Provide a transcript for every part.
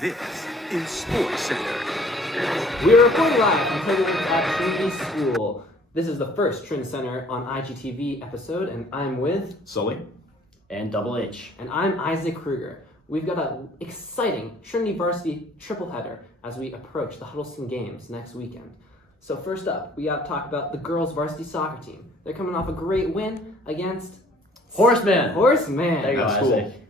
This is Sports Center. We are recording live from TigerAlerts at Trinity School. This is the first Trinity Center on IGTV episode, and I'm with Sully. And Double H. And I'm Isaac Kruger. We've got an exciting Trinity varsity triple header as we approach the Huddleston Games next weekend. So first up, we got to talk about the girls varsity soccer team. They're coming off a great win against Horseman. There you go, Isaac.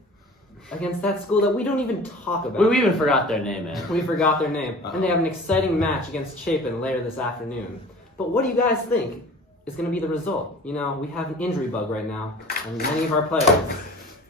Against that school that we don't even talk about. We even forgot their name, man. We forgot their name. And they have an exciting match against Chapin later this afternoon. But what do you guys think is going to be the result? You know, we have an injury bug right now, and many of our players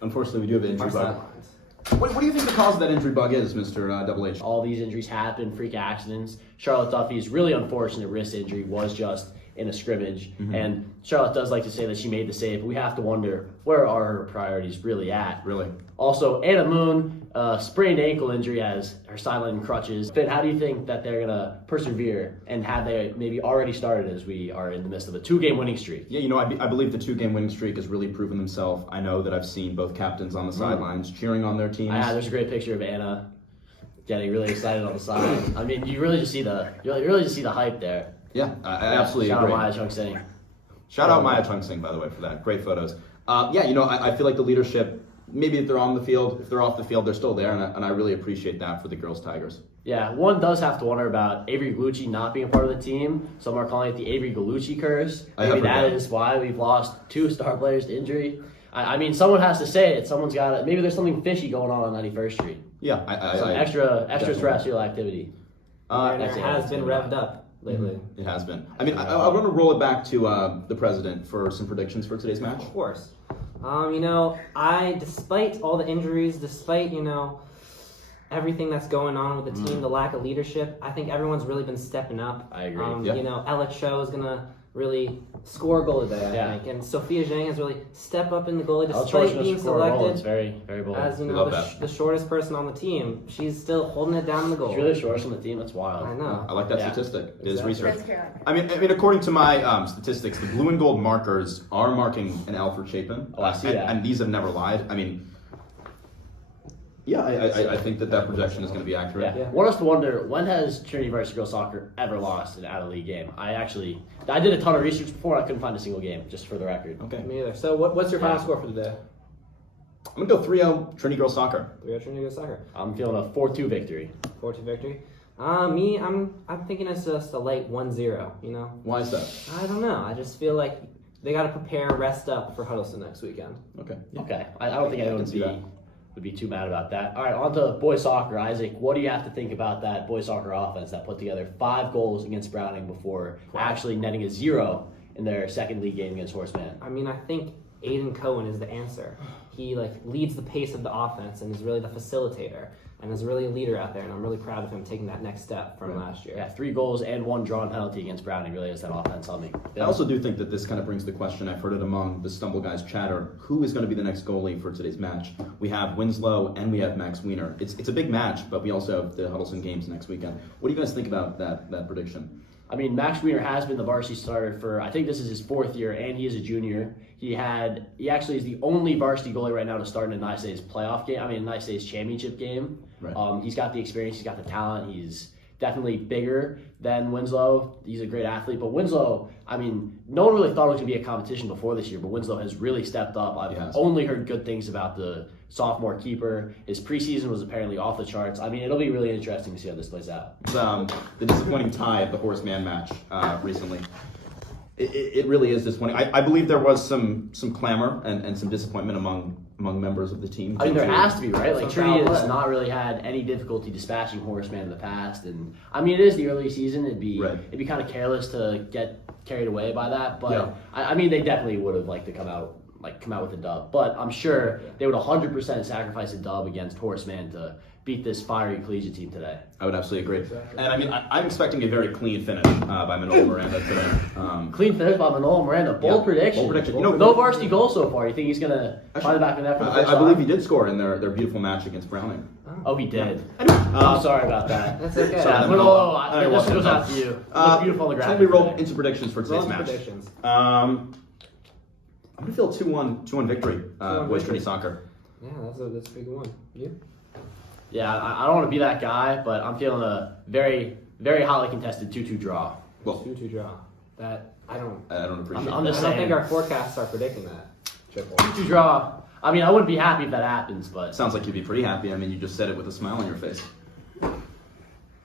Unfortunately, we do have an injury are bug. sidelines. What do you think the cause of that injury bug is, Mr. Double H? All these injuries have been freak accidents. Charlotte Duffy's really unfortunate wrist injury was just in a scrimmage. And Charlotte does like to say that she made the save, but we have to wonder, where are her priorities really at? Really? Also, Anna Moon, sprained ankle injury, has her sideline crutches. Finn, how do you think that they're going to persevere, and have they maybe already started as we are in the midst of a 2-game winning streak? Yeah, you know, I believe the 2-game winning streak has really proven themselves. I know that I've seen both captains on the sidelines cheering on their teams. There's a great picture of Anna getting really excited on the side. I mean, you really just see the hype there. Yeah, I absolutely Shout agree. out Maya Chung Sing. Shout out Maya Chung Sing, by the way, for that. Great photos. Yeah, you know, I feel like the leadership, maybe if they're on the field, if they're off the field, they're still there, and I really appreciate that for the girls Tigers. Yeah, one does have to wonder about Avery Galucci not being a part of the team. Some are calling it the Avery Galucci curse. Maybe that is why we've lost 2 star players to injury. I mean, someone has to say it. Someone's got to. Maybe there's something fishy going on 91st Street. Yeah, Some extraterrestrial activity. It has been revved up lately. It has been. I mean, I want to roll it back to the president for some predictions for today's match. Of course. You know, despite all the injuries, despite, you know, everything that's going on with the team, the lack of leadership, I think everyone's really been stepping up. I agree. You know, Alex Cho is going to really score a goal today, I think. And Sophia Zhang has really stepped up in the goalie despite being selected It's very, very bold. as, you know, the shortest person on the team. She's still holding it down in the goal. She's really the shortest on the team. That's wild. I know. I like that statistic. It is research. That's correct. I mean, according to my statistics, the blue and gold markers are marking an L for Chapin. Oh, I see that. And these have never lied. I mean, yeah, I think that projection is going to be accurate. Yeah. Want us to wonder, when has Trinity varsity girls soccer ever lost an out-of-league game? I did a ton of research before. I couldn't find a single game, just for the record. Okay. Me either. So what's your final score for today? I'm going to go 3-0 Trinity Girls Soccer. 3-0 Trinity Girls Soccer. I'm feeling a 4-2 victory. 4-2 victory. I'm thinking it's just a late 1-0, you know? Why is that? I don't know. I just feel like they got to prepare and rest up for Huddleston next weekend. Okay. Okay. I don't think anyone see that. would be too mad about that. All right, on to boys soccer. Isaac, what do you have to think about that boys soccer offense that put together 5 goals against Browning before actually netting a 0 in their second league game against Horseman? I mean, I think Aiden Cohen is the answer. He leads the pace of the offense and is really the facilitator and is really a leader out there. And I'm really proud of him taking that next step from last year. Yeah, 3 goals and 1 drawn penalty against Browning really has that offense on me. I also do think that this kind of brings the question, I've heard it among the Stumble Guys chatter, who is going to be the next goalie for today's match? We have Winslow and we have Max Wiener. It's a big match, but we also have the Huddleston Games next weekend. What do you guys think about that prediction? I mean, Max Wiener has been the varsity starter for, I think this is his 4th year, and he is a junior. He actually is the only varsity goalie right now to start in a Nice Days playoff game, a Nice Days championship game. Right. He's got the experience, he's got the talent, he's definitely bigger than Winslow. He's a great athlete, but Winslow, I mean, no one really thought it was going to be a competition before this year, but Winslow has really stepped up. I've only heard good things about the sophomore keeper. His preseason was apparently off the charts. I mean, it'll be really interesting to see how this plays out. The disappointing tie at the Horseman match recently. It really is disappointing. I believe there was some clamor and some disappointment among members of the team. I mean, there has to be, right? Like, Trinity has outlet. not really had any difficulty dispatching Horseman in the past, and I mean, it is the early season. It'd be kind of careless to get carried away by that, but I mean, they definitely would have liked to come out with a dub. But I'm sure they would 100% sacrifice a dub against Horseman to beat this fiery collegiate team today. I would absolutely agree. Exactly. And I mean, I'm expecting a very clean finish by Manola Miranda today. Clean finish by Manola Miranda. Bold prediction. Bold prediction. You know, no varsity goal so far. You think he's going to find the back of the net for the first I believe he did score in their beautiful match against Browning. Oh, he did. I'm sorry about that. That's okay. Manola, this goes out to you. It looks beautiful on the ground. So we roll into predictions for today's match. Predictions. I'm going to feel 2-1 victory, boys Trinity Soccer. Yeah, that's a big one. You? Yeah, I don't want to be that guy, but I'm feeling a very, very hotly contested 2-2 draw. Well, 2-2 draw. That I don't appreciate I'm that. just I don't saying. think our forecasts are predicting that. Triple. 2-2 draw. I mean, I wouldn't be happy if that happens, but Sounds like you'd be pretty happy. I mean, you just said it with a smile on your face.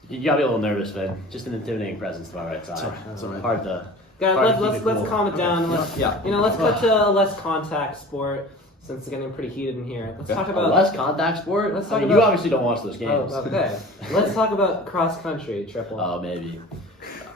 you gotta be a little nervous, Finn. Just an intimidating presence to my right side. That's all right. Hard to. Guys, hard to keep it let's cool. calm it down. And let's, Yeah. let's cut to a less contact sport since it's getting pretty heated in here. Let's talk A about. less contact sport? Let's I talk mean, about- you obviously don't watch those games. Oh, okay. Let's talk about cross country, Triple. Oh, maybe.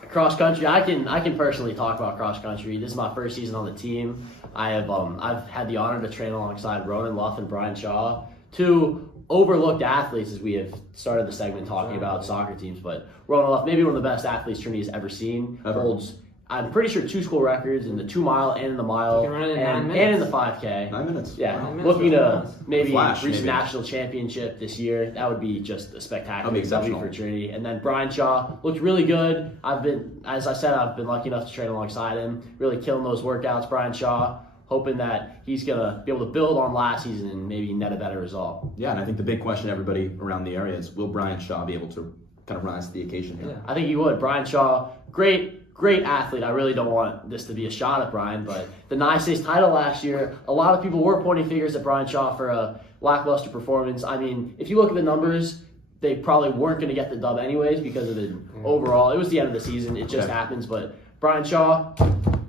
Cross country, I can personally talk about cross country. This is my first season on the team. I've had the honor to train alongside Ronan Luff and Brian Shaw, two overlooked athletes as we have started the segment talking about soccer teams. But Ronan Luff, maybe one of the best athletes Trinity has ever seen, holds I'm pretty sure 2 school records in the 2 mile and in the mile You can run it in 9 and minutes. in the 5K. 9 minutes. Yeah, 9 minutes looking for to miles. maybe Flash, reach maybe. the national championship this year. That would be just a spectacular That'd be W exceptional. for Trinity. And then Brian Shaw looked really good. As I said, I've been lucky enough to train alongside him, really killing those workouts. Brian Shaw, hoping that he's gonna be able to build on last season and maybe net a better result. Yeah, and I think the big question everybody around the area is, will Brian Shaw be able to kind of rise to the occasion here? Yeah. I think he would. Brian Shaw, great athlete. I really don't want this to be a shot at Brian, but the 9 states title last year, a lot of people were pointing fingers at Brian Shaw for a lackluster performance. I mean, if you look at the numbers, they probably weren't going to get the dub anyways because of the overall. It was the end of the season. It just happens. But Brian Shaw,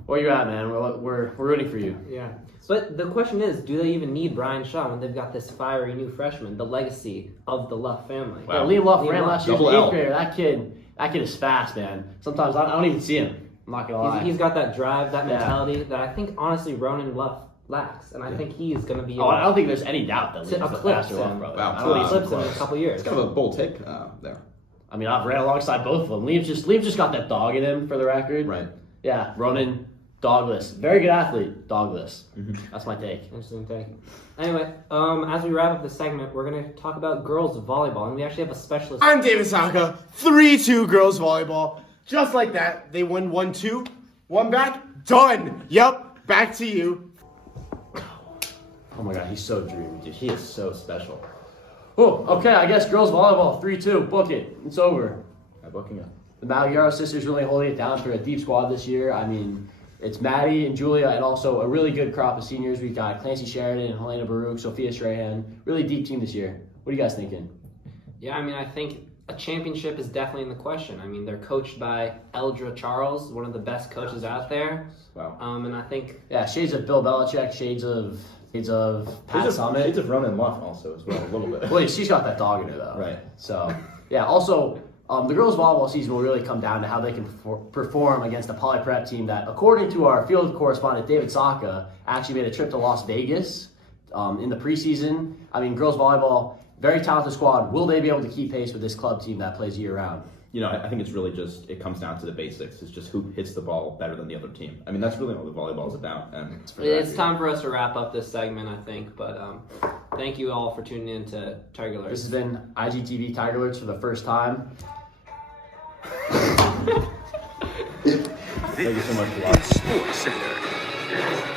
where you at, man? We're rooting for you. Yeah. But the question is, do they even need Brian Shaw when they've got this fiery new freshman, the legacy of the Luff family? Wow. Yeah, Liam Luff Liam ran Luff. last year's Double L. 8th grader. That kid is fast, man. Sometimes I don't even see him. I'm not gonna lie. He's got that drive, that Yeah. mentality that I think honestly Ronan Luff lacks, and I think he's going to be I don't think there's any doubt that To Liam's the eclipse faster him. Luff brother. Wow. I to don't even eclipse him in a close. couple years. It's kind of a bold take there. I mean, I've ran alongside both of them. Liam's just got that dog in him, for the record. Right. Yeah, Ronan, dogless. Very good athlete, dogless. Mhm. That's my take. Interesting take. Anyway, as we wrap up the segment, we're going to talk about girls volleyball, and we actually have a specialist. I'm David Saka, 3-2 girls volleyball. Just like that, they win 1-2, one back, done. Yep, back to you. Oh my god, he's so dreamy, dude. He is so special. Oh, okay, I guess girls volleyball, 3-2. Book it. It's over. I'm booking it. The Malguero sisters really holding it down for a deep squad this year. I mean, it's Maddie and Julia, and also a really good crop of seniors. We've got Clancy Sheridan and Helena Baruch, Sophia Strahan. Really deep team this year. What are you guys thinking? Yeah, I mean, I think a championship is definitely in the question. I mean, they're coached by Eldra Charles, one of the best coaches out there. Wow. And I think Yeah, shades of Bill Belichick, shades of Pat Summit. Shades of Ronan Luff also as well, a little bit. Well, she's got that dog in her though. Right. So, yeah. Also, the girls' volleyball season will really come down to how they can perform against a poly prep team that, according to our field correspondent David Saka, actually made a trip to Las Vegas in the preseason. I mean, girls volleyball, very talented squad. Will they be able to keep pace with this club team that plays year round? You know, I think it's really just, it comes down to the basics. It's just who hits the ball better than the other team. I mean, that's really all the volleyball is about. And it's time for us to wrap up this segment, I think. But thank you all for tuning in to TigerAlerts. This has been IGTV TigerAlerts for the first time. Thank you so much for watching. Sports Center.